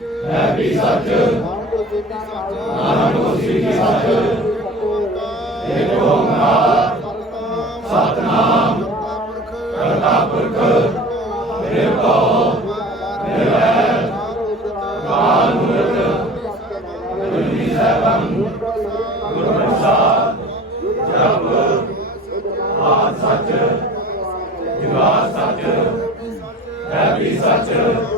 ਹੈ ਵੀ ਸੱਚ ਨਾਨਕ ਹੋਸੀ ਕੀ ਸੱਚ ਏਕ ਓੰਕਾਰ ਸਤਨਾਮ ਕਰਤਾ ਪੁਰਖ ਨਿਰਭਉ ਨਿਰਵੈਰ ਕਾਲ ਗੁਰਮੀ ਸਹਿਬੰ ਗੁਰ ਜਪ ਆਦ ਸੱਚ ਜੁਗਾ ਸੱਚ ਹੈ ਵੀ ਸੱਚ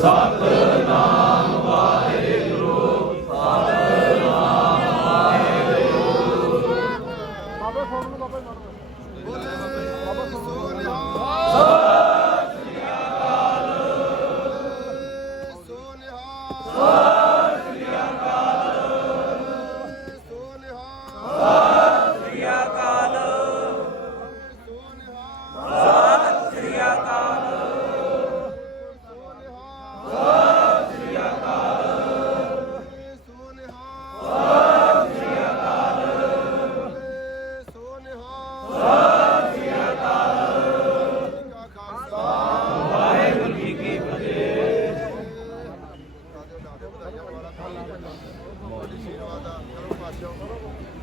ਸਤਨਾਮ ਵਾਹਿਗੁਰੂ